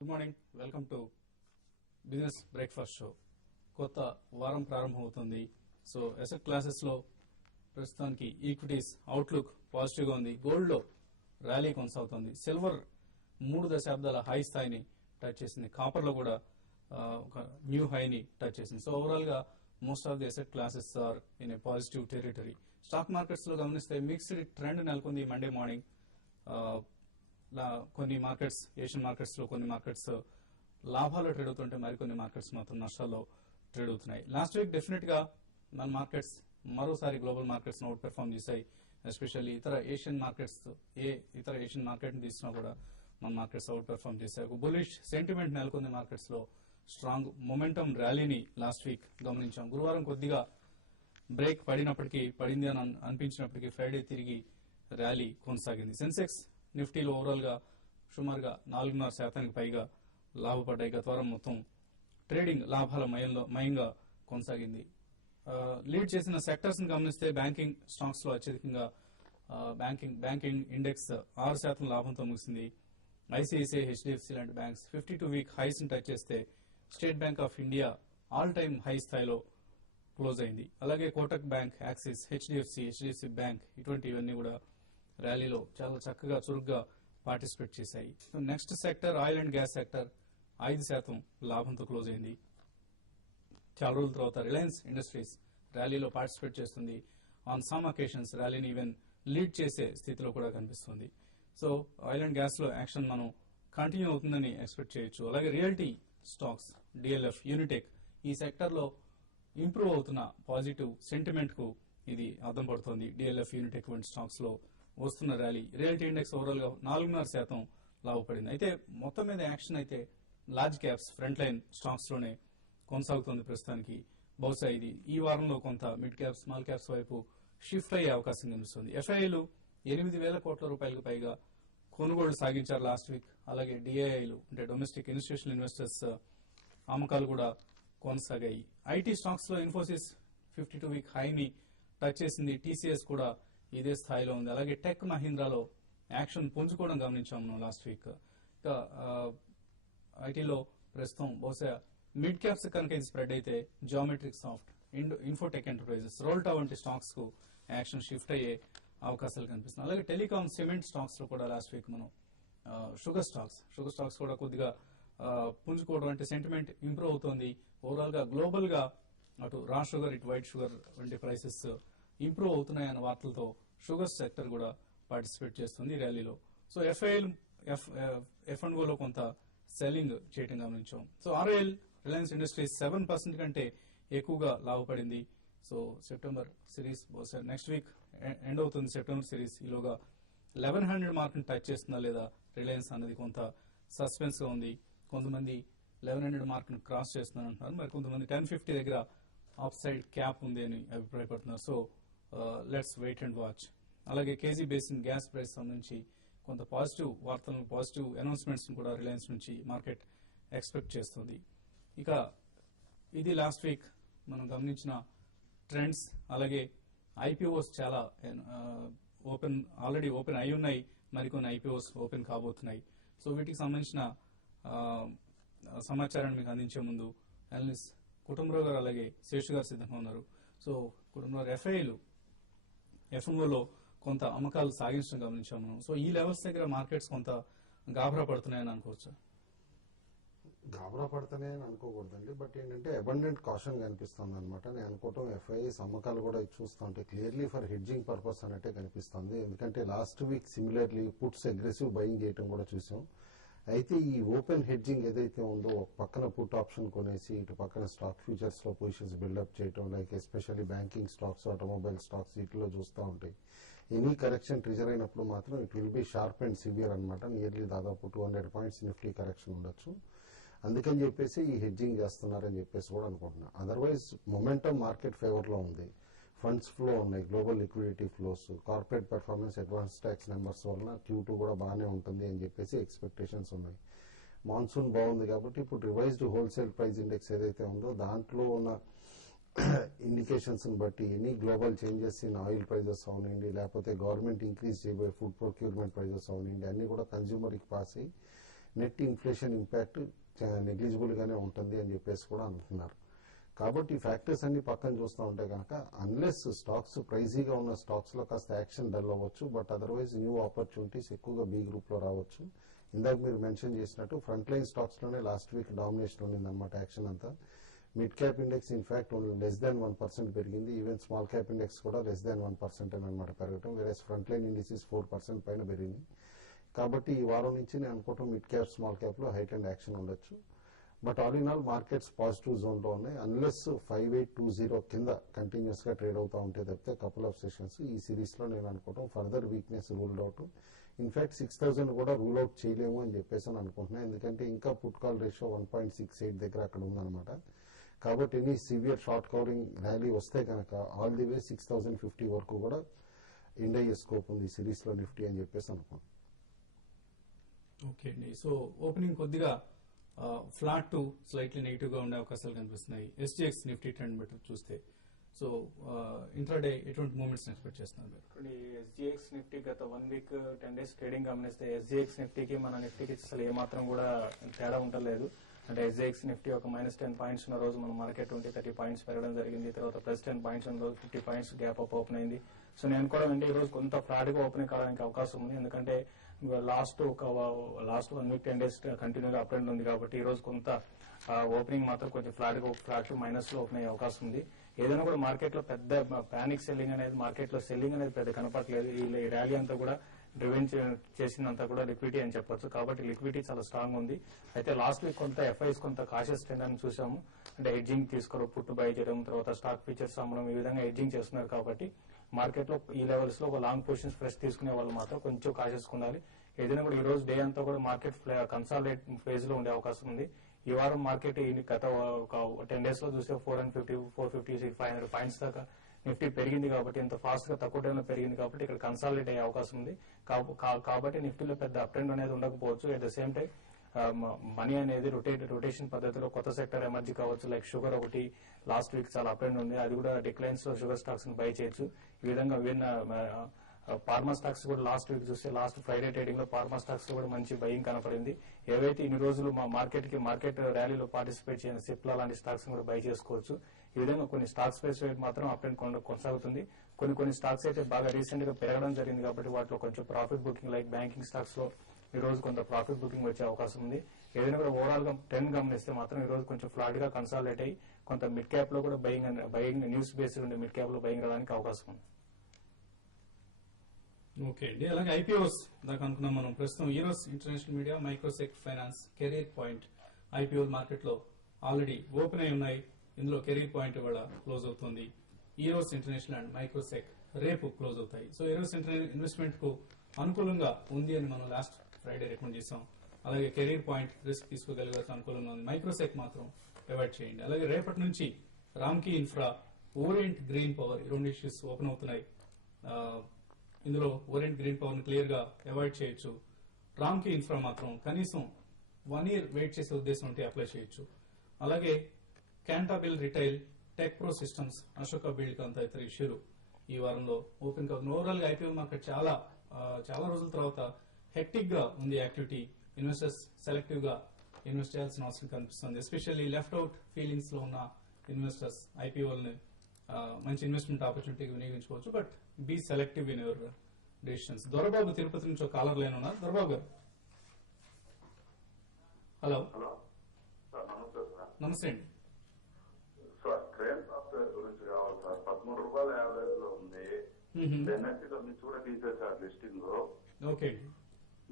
Good morning, welcome to business breakfast show. కొత్త వారం ప్రారంభమవుతుంది. సో అసెట్ క్లాసెస్ లో ప్రస్తుతానికి ఈక్విటీస్ అవుట్లుక్ పాజిటివ్ గా ఉంది. గోల్డ్ లో ర్యాలీ కొనసాగుతుంది. సిల్వర్ 3 దశాబ్దాల హై స్థాయిని టచ్ చేసింది. కాపర్ లో కూడా ఒక న్యూ హైని టచ్ చేసింది. సో ఓవరాల్ గా most of the asset classes are in a positive territory. Stock markets లో గమనిస్తే మిక్స్డ్ ట్రెండ్ నెలకొంది. మండే మార్నింగ్ కొన్ని మార్కెట్స్, ఏషియన్ మార్కెట్స్ లో కొన్ని మార్కెట్స్ లాభాలు ట్రేడ్ అవుతుంటే మరికొన్ని మార్కెట్స్ మాత్రం నష్టాల్లో ట్రేడ్ అవుతున్నాయి. లాస్ట్ వీక్ డెఫినెట్ గా మన మార్కెట్స్ మరోసారి గ్లోబల్ మార్కెట్స్ అవుట్ పెర్ఫార్మ్ చేశాయి. ఎస్పెషల్లీ ఇతర ఏషియన్ మార్కెట్స్ ఇతర ఏషియన్ మార్కెట్ ని తీసుకున్నా కూడా మన మార్కెట్స్ అవుట్ పెర్ఫార్మ్ చేశాయి. ఒక బులిష్ సెంటిమెంట్ నెలకొంది మార్కెట్స్ లో. స్ట్రాంగ్ మొమెంటం ర్యాలీని లాస్ట్ వీక్ గమనించాం. గురువారం కొద్దిగా బ్రేక్ పడింది అని అనిపించినప్పటికీ ఫ్రైడే తిరిగి ర్యాలీ కొనసాగింది. సెన్సెక్స్ నిఫ్టీలో ఓవరాల్ గా సుమారుగా 4.5% పైగా లాభపడ్డాయి. గత వారం మొత్తం ట్రేడింగ్ లాభాల మయంగా కొనసాగింది. లీడ్ చేసిన సెక్టర్స్ ని గమనిస్తే బ్యాంకింగ్ స్టాక్స్ లో అత్యధికంగా బ్యాంకింగ్ ఇండెక్స్ 6% లాభంతో ముగిసింది. ఐసిఐసిఐ, హెచ్డిఎఫ్సి లాంటి బ్యాంక్స్ 52 వీక్ హైస్ ని టచ్ చేస్తే state bank of India all time high స్థాయిలో క్లోజ్ అయింది. అలాగే Kotak bank, axis, HDFC bank ఇవన్నీ కూడా ర్యాలీలో చాలా చక్కగా చురుగ్గా పార్టిసిపేట్ చేశాయి. Next sector oil and gas sector 5% లాభంతో క్లోజ్ అయింది. చాలా రోజుల తర్వాత రిలయన్స్ ఇండస్ట్రీస్ ర్యాలీలో పార్టిసిపేట్ చేస్తుంది. ఆన్ సమ్ అకేషన్స్ ర్యాలీని ఈవెన్ లీడ్ చేసే స్థితిలో కూడా కనిపిస్తుంది. సో ఆయిల్ అండ్ గ్యాస్ లో యాక్షన్ మనం కంటిన్యూ అవుతుందని ఎక్స్పెక్ట్ చేయొచ్చు. అలాగే రియల్టీ స్టాక్స్, డిఎల్ఎఫ్, యూనిటెక్ ఈ సెక్టర్ లో ఇంప్రూవ్ అవుతున్న పాజిటివ్ సెంటిమెంట్ కు ఇది అర్థం పడుతోంది. డిఎల్ఎఫ్, యూనిటెక్ వంటి స్టాక్స్ లో వస్తున్న ర్యాలీ. రియల్టీ ఇండెక్స్ ఓవరాల్ గా 4.5% లాభపడింది. అయితే మొత్తం మీద యాక్షన్ అయితే large caps, front line stocks లోనే కొనసాగుతోంది ప్రస్తుతానికి. బహుశా ఇది ఈ వారంలో కొంత మిడ్ క్యాప్స్, స్మాల్ క్యాప్స్ వైపు షిఫ్ట్ అయ్యే అవకాశం కనిపిస్తుంది. ఎఫ్ఐఐలు 8,000 కోట్ల రూపాయలకు పైగా కొనుగోళ్లు సాగించారు లాస్ట్ వీక్. అలాగే డిఐఐలు అంటే డొమెస్టిక్ ఇన్స్టిట్యూషనల్ ఇన్వెస్టర్స్ అమ్మకాలు కూడా కొనసాగాయి. ఐటీ స్టాక్స్ లో ఇన్ఫోసిస్ 52 వీక్ హైని టచ్ చేసింది. టీసీఎస్ కూడా ఇదే స్థాయిలో ఉంది. అలాగే టెక్ మహీంద్రాలో యాక్షన్ పుంజుకోవడం గమనించాం మనం లాస్ట్ వీక్. ఇక ఐటీలో ప్రస్తుతం బహుశా మిడ్ క్యాప్స్ కనుక ఇది స్ప్రెడ్ అయితే geometric soft, Infotech enterprises, Rolta వంటి స్టాక్స్ కు యాక్షన్ షిఫ్ట్ అయ్యే అవకాశాలు కనిపిస్తున్నాయి. అలాగే టెలికాం, సిమెంట్ స్టాక్స్ లో కూడా లాస్ట్ వీక్ మనం షుగర్ స్టాక్స్ కూడా కొద్దిగా పుంజుకోవడం అంటే సెంటిమెంట్ ఇంప్రూవ్ అవుతోంది. ఓవరాల్ గా గ్లోబల్ గా అటు రా షుగర్, ఇటు వైట్ షుగర్ వంటి ప్రైసెస్ ఇంప్రూవ్ అవుతున్నాయన్న వార్తలతో షుగర్ సెక్టర్ కూడా పార్టిసిపేట్ చేస్తుంది ర్యాలీలో. సో ఎఫ్ఐఎల్, ఎఫ్ఎండ్ఓలో కొంత సెల్లింగ్ చేయడం గమనించాం. సో ఆర్ఐఎల్, రిలయన్స్ ఇండస్ట్రీస్ 7% కంటే ఎక్కువగా లాభపడింది. సో సెప్టెంబర్ సిరీస్ బహుశా నెక్స్ట్ వీక్ ఎండ్ అవుతుంది. సెప్టెంబర్ సిరీస్ ఈలోగా 1100 మార్క్ ని టచ్ చేస్తుందా లేదా రిలయన్స్ అన్నది కొంత సస్పెన్స్ గా ఉంది. కొంతమంది 1100 మార్క్ ను క్రాస్ చేస్తుందని అంటున్నారు. మరి కొంతమంది 1050 దగ్గర ఆఫ్ సైడ్ క్యాప్ ఉంది అని అభిప్రాయపడుతున్నారు. So let's wait and watch. అలాగే కేజీ బేసిన్ గ్యాస్ ప్రైస్ సంబంధించి కొంత పాజిటివ్ వార్తలను, పాజిటివ్ అనౌన్స్మెంట్స్ కూడా రిలయన్స్ నుంచి మార్కెట్ ఎక్స్పెక్ట్ చేస్తుంది. ఇక ఇది లాస్ట్ వీక్ మనం గమనించిన ట్రెండ్స్. అలాగే ఐపీఓస్ చాలా ఆల్రెడీ ఓపెన్ అయి ఉన్నాయి. మరికొన్ని ఐపీఓస్ ఓపెన్ కాబోతున్నాయి. సో వీటికి సంబంధించిన సమాచారాన్ని మీకు అందించే ముందు అనలిస్ట్ కుటుంబరావు గారు అలాగే శేషు గారు సిద్ధంగా ఉన్నారు. సో కుటుంబరావు, ఎఫ్ఐలు, ఎఫ్ఎంఓలో కొంత అమ్మకాలు సాగించడం గమనించాం మనం. సో ఈ లెవెల్స్ దగ్గర మార్కెట్స్ కొంత గాబరా పడుతున్నాయని అనుకోవచ్చు. గాబరా పడుతున్నాయని అనుకోకూడదండి. బట్ ఏంటంటే అబండెంట్ కాషన్ కనిపిస్తుంది అనమాట. నేను అనుకోవటం ఎఫ్ఐఎస్ అమ్మకాలు కూడా చూస్తుంటే క్లియర్లీ ఫర్ హెడ్జింగ్ పర్పస్ అన్నట్టే కనిపిస్తుంది. ఎందుకంటే last week similarly puts aggressive buying చేయడం కూడా చూసాం. అయితే ఈ ఓపెన్ హెడ్జింగ్ ఏదైతే ఉందో, ఒక పక్కన పుట్ ఆప్షన్ కొనేసి ఇటు పక్కన స్టాక్ ఫ్యూచర్స్ లో పొజిషన్స్ బిల్డప్ చేయడం, like especially banking stocks, automobile stocks వీటిలో చూస్తూ ఉంటాయి. ఎనీ కరెక్షన్ ట్రిజర్ అయినప్పుడు మాత్రం it will be sharp and severe అనమాట. నియర్లీ దాదాపు 200 పాయింట్స్ నిఫ్టీ కరెక్షన్ ఉండొచ్చు. అందుకని చెప్పేసి ఈ హెడ్జింగ్ చేస్తున్నారని చెప్పేసి కూడా అనుకుంటున్నా. అదర్వైజ్ మొమెంటం మార్కెట్ ఫేవర్ లో ఉంది. ఫండ్స్ ఫ్లో ఉన్నాయి, global liquidity flows, corporate performance, advance tax numbers వలన Q2 కూడా బాగానే ఉంటుంది అని చెప్పేసి ఎక్స్పెక్టేషన్స్ ఉన్నాయి. మాన్సూన్ బాగుంది కాబట్టి ఇప్పుడు రివైజ్డ్ హోల్సేల్ ప్రైస్ ఇండెక్స్ ఏదైతే ఉందో దాంట్లో ఉన్న ఇండికేషన్స్ బట్టి any global changes in oil prices అవనండి, లేకపోతే గవర్నమెంట్ ఇంక్రీజ్ చేయబోయే ఫుడ్ ప్రొక్యూర్మెంట్ ప్రైజెస్ అవనండి, అన్ని కూడా కన్స్యూమర్ కి పాస్ అయ్యి నెట్ ఇన్ఫ్లేషన్ ఇంపాక్ట్ నెగ్లిజిబుల్ గానే ఉంటుంది అని చెప్పేసి కూడా అంటున్నారు. కాబట్టి ఈ ఫ్యాక్టర్స్ అన్ని పక్కన చూస్తూ ఉంటే కనుక అన్లెస్ స్టాక్స్ ప్రైజీగా ఉన్న స్టాక్స్ లో కాస్త యాక్షన్ డల్ అవ్వచ్చు, బట్ అదర్వైజ్ న్యూ ఆపర్చునిటీస్ ఎక్కువగా బి గ్రూప్ లో రావచ్చు. ఇందాక మీరు మెన్షన్ చేసినట్టు ఫ్రంట్ లైన్ స్టాక్స్ లోనే లాస్ట్ వీక్ డామినేషన్ ఉండిందన్నమాట యాక్షన్ అంతా. Mid cap index in fact less than 1% పెరిగింది. ఈవెన్ స్మాల్ క్యాప్ ఇండెక్స్ కూడా లెస్ దాన్ 1% అనమాట పెరగటం, వేరే ఫ్రంట్ లైన్ ఇండిసెస్ 4% పైన పెరిగింది. కాబట్టి ఈ వారం నుంచి నేను అనుకోవటం మిడ్ క్యాప్ స్మాల్ క్యాప్ లో హైట్ అండ్ యాక్షన్ ఉండొచ్చు. But all in all markets positive zone లో ఉన్నాయి. అన్లెస్ 5820 కింద కంటిన్యూస్ గా ట్రేడ్ అవుతా ఉంటే తప్పితే కపుల్ ఆఫ్ సెషన్స్ ఈ సిరీస్ లో నేను అనుకోవటం further weakness ruled out. In fact 6000 కూడా రూల్ అవుట్ చేయలేము అని చెప్పేసి అని అనుకుంటున్నాను. ఎందుకంటే ఇంకా పుట్ కాల్ రేషియో 1.68 దగ్గర అక్కడ ఉందన్నమాట. కాబట్టి any severe short covering rally వస్తే కనుక ఆల్ ది వే 6050 వరకు కూడా ఎండ్ అయ్యే స్కోప్ ఉంది ఈ సిరీస్ లో నిఫ్టీ అని చెప్పేసి అనుకుంటున్నాను. ఓకే అండి. సో ఓపెనింగ్ కొద్దిగా ఫ్లాట్ టు స్లైట్లీ నెగిటివ్ గా ఉండే అవకాశాలు కనిపిస్తున్నాయి ఎస్జిఎక్స్ నిఫ్టీ ట్రెండ్ బట్టి చూస్తే. సో ఇంట్రాడే ఎటువంటి మూవ్మెంట్స్ ఎక్స్పెక్ట్ చేస్తున్నారు మీరు? ఇప్పుడు ఈ ఎస్జిఎక్స్ నిఫ్టీ గత 1 వీక్ 10 డేస్ ట్రేడింగ్ గమనిస్తే ఎస్జిఎక్స్ నిఫ్టీకి మన నిఫ్టీకి అసలు ఏమాత్రం కూడా తేడా ఉండలేదు. అంటే ఎస్జిఎక్స్ నిఫ్టీ ఒక -10 పాయింట్స్ ఉన్న రోజు మన మార్కెట్ 20-30 పాయింట్స్ పెరగడం జరిగింది. తర్వాత +10 పాయింట్స్ ఉన్న రోజు 50 పాయింట్స్ గ్యాప్ అప్ ఓపెన్ అయింది. సో నేను కూడా అంటే ఈ రోజు కొంత ఫ్లాట్ గా ఓపెన్ కావడానికి అవకాశం ఉంది. ఎందుకంటే లాస్ట్ 1 వీక్ 10 డేస్ కంటిన్యూగా అప్ ట్రెండ్ ఉంది కాబట్టి ఈ రోజు కొంత ఓపెనింగ్ మాత్రం కొంచెం ఫ్లాట్ మైనస్ లో ఓపెన్ అయ్యే అవకాశం ఉంది. ఏదైనా కూడా మార్కెట్ లో పెద్ద పానిక్ సెల్లింగ్ అనేది మార్కెట్ లో సెల్లింగ్ అనేది పెద్ద కనపడలేదు. ఈ ర్యాలీ అంతా కూడా డ్రివెన్ చేసిందంతా కూడా లిక్విడిటీ అని చెప్పొచ్చు. కాబట్టి లిక్విడిటీ చాలా స్ట్రాంగ్ ఉంది. అయితే లాస్ట్ వీక్ కొంత ఎఫ్ఐస్ కొంత కాషియస్ ట్రెండ్ అని చూసాము. అంటే హెడ్జింగ్ తీసుకోవడం, పుట్టు బై చేయడం, తర్వాత స్టాక్ ఫీచర్స్ అమ్మడం, ఈ విధంగా హెడ్జింగ్ చేస్తున్నారు. కాబట్టి మార్కెట్ లో ఈ లెవెల్స్ లో ఒక లాంగ్ పొజిషన్స్ ఫ్రెష్ తీసుకునే వాళ్ళు మాత్రం కొంచెం కాషియస్ ఉండాలి. ఏదైనా కూడా ఈ రోజు డే అంతా కూడా మార్కెట్ కన్సాలిడేట్ ఫేజ్ లో ఉండే అవకాశం ఉంది. ఈ వారం మార్కెట్ గత ఒక 10 డేస్ లో చూస్తే 450, 450, 500 పాయింట్స్ దాకా నిఫ్టీ పెరిగింది. కాబట్టి ఇంత ఫాస్ట్ గా తక్కువ టైంలో పెరిగింది కాబట్టి ఇక్కడ కన్సాలిడేట్ అయ్యే అవకాశం ఉంది. కాబట్టి నిఫ్టీలో పెద్ద అప్ ట్రెండ్ అనేది ఉండకపోవచ్చు. At the same time money అనేది రొటేషన్ పద్ధతిలో కొత్త సెక్టర్ ఎమర్జీ కావచ్చు. లైక్ షుగర్ ఒకటి లాస్ట్ వీక్ చాలా అప్ ట్రెండ్ ఉంది. అది కూడా డిక్లైన్స్ లో షుగర్ స్టాక్స్ ని బై చేయొచ్చు. ఈ విధంగా ఫార్మా స్టాక్స్ కూడా లాస్ట్ వీక్ చూస్తే లాస్ట్ ఫ్రైడే ట్రేడింగ్ లో ఫార్మా స్టాక్స్ లో కూడా మంచి బయింగ్ కనపడింది. ఏవైతే ఇన్ని రోజులు మా మార్కెట్ ర్యాలీలో పార్టిసిపేట్ చేయని సిప్లా లాంటి స్టాక్స్ కూడా బై చేసుకోవచ్చు. ఈ విధంగా కొన్ని స్టాక్స్ స్పెసిఫిక్ మాత్రం అప్ అండ్ కొనసాగుతుంది. కొన్ని స్టాక్స్ అయితే బాగా రీసెంట్ గా పెరగడం జరిగింది కాబట్టి వాటిలో కొంచెం profit booking like banking stocks లో ఈ రోజు కొంత ప్రాఫిట్ బుకింగ్ వచ్చే అవకాశం ఉంది. ఏదైనా కూడా ఓవరాల్ గా ట్రెండ్ గమనిస్తే మాత్రం ఈ రోజు కొంచెం ఫ్లాట్ గా కన్సాలిడేట్ అయ్యి కొంత మిడ్ క్యాప్ లో కూడా బయింగ్ న్యూస్ బేస్డ్ ఉండే మిడ్ క్యాప్ లో బయింగ్ రావడానికి అవకాశం ఉంది. ఓకే అండి. అలాగే ఐపీఓస్ దాకా అనుకున్నాం మనం. ప్రస్తుతం Eros International Media, Microsec Finance, Career Point IPO market లో ఆల్రెడీ ఓపెన్ అయి ఉన్నాయి. ఇందులో కెరీర్ పాయింట్ ఇవాళ క్లోజ్ అవుతుంది. ఈరోస్ ఇంటర్నేషనల్ అండ్ మైక్రోసెక్ రేపు క్లోజ్ అవుతాయి. సో ఈరోస్ ఇన్వెస్ట్మెంట్ కు అనుకూలంగా ఉంది అని మనం లాస్ట్ ఫ్రైడే రికమెండ్ చేసాం. అలాగే కెరీర్ పాయింట్ రిస్క్ తీసుకోగలిగే అనుకూలంగా ఉంది. మైక్రోసెక్ మాత్రం అవాయిడ్ చేయండి. అలాగే రేపటి నుంచి Ramky infra, orient green power ఈ 2 ఇష్యూస్ ఓపెన్ అవుతున్నాయి. ఇందులో ఓరియంట్ గ్రీన్ పవర్ ని క్లియర్ గా అవాయిడ్ చేయొచ్చు. రామ్కీ ఇన్ఫ్రా మాత్రం కనీసం 1 year వెయిట్ చేసే ఉద్దేశం ఉంటే అప్లై చేయొచ్చు. అలాగే Cantabil Retail, Techpro Systems, Ashoka Build అంత ఇతర ఇష్యూలు ఈ వారంలో ఓపెన్ కాదు. ఓవరాల్ గా ఐపీఓ మార్కెట్ చాలా రోజుల తర్వాత హెక్టిక్ గా ఉంది యాక్టివిటీ. ఇన్వెస్టర్స్ సెలెక్టివ్ గా ఇన్వెస్ట్ చేయాల్సిన అవసరం కనిపిస్తుంది. ఎస్పెషల్లీ లెఫ్ట్ అవుట్ ఫీలింగ్స్ లో ఉన్న ఇన్వెస్టర్స్ ఐపీఓల్ని మంచి ఇన్వెస్ట్మెంట్ ఆపర్చునిటీకి వినియోగించుకోవచ్చు. But be selective in your decisions. Dorababu Tirupati నుంచి ఒక కాలర్ లైన్ ఉన్నారు. దొరబాబు గారు, హలో. నమస్తే అండి. సార్ ట్రైన్ సాఫ్ట్వేర్ గురించి కావాలి సార్. 13 రూపాయల యావరేజ్ లో ఉంది. ఎన్ఎస్సీలో నుంచి కూడా తీసేసారు లిస్టింగ్ లో. ఓకే.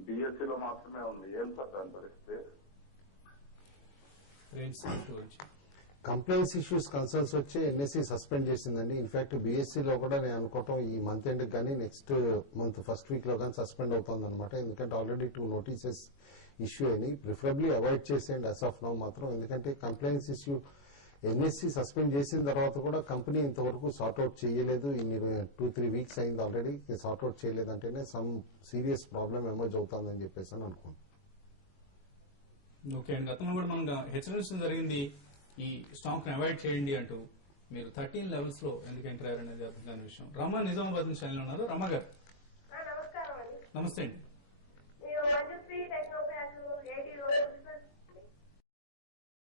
బిఎస్సీలో మాత్రమే ఉంది. ఏం సార్ దాని పరిస్థితి? కంప్లైంట్స్ ఇష్యూస్ కన్సర్న్స్ వచ్చి ఎన్ఎస్సీ సస్పెండ్ చేసిందండి. ఇన్ఫాక్ట్ బీఎస్సీలో కూడా నేను అనుకోవటం ఈ మంత్ ఎండ్ కానీ నెక్స్ట్ మంత్ ఫస్ట్ వీక్ లో కానీ సస్పెండ్ అవుతుంది అనమాట. ఎందుకంటే ఆల్రెడీ 2 notices ఇష్యూ అయినాయి. ప్రిఫరబ్లీ అవాయిడ్ చేసేయండి యాజ్ ఆఫ్ నౌ మాత్రం. ఎందుకంటే కంప్లైంట్స్ ఇష్యూ ఎన్ఎస్సీ సస్పెండ్ చేసిన తర్వాత కూడా కంపెనీ ఇంతవరకు సార్ట్అవుట్ చేయలేదు. ఇన్ని 2-3 weeks అయింది ఆల్రెడీ. సార్ట్అవుట్ చేయలేదంటేనే సమ్ సీరియస్ ప్రాబ్లమ్ ఎమర్జ్ అవుతుందని చెప్పేసి అని అనుకోండి. ఓకే అండి. గతంలో కూడా మనం హెచ్చరించడం జరిగింది ఈ స్టాక్ ని అవాయిడ్ చేయండి అంటూ. మీరు 13 levels లో ఎందుకు ఎంటర్ అయ్యారనేది అర్థం కాని విషయం. రమ నిజామాబాద్ నుంచి ఉన్నారు. రమ గారు, నమస్తే అండి.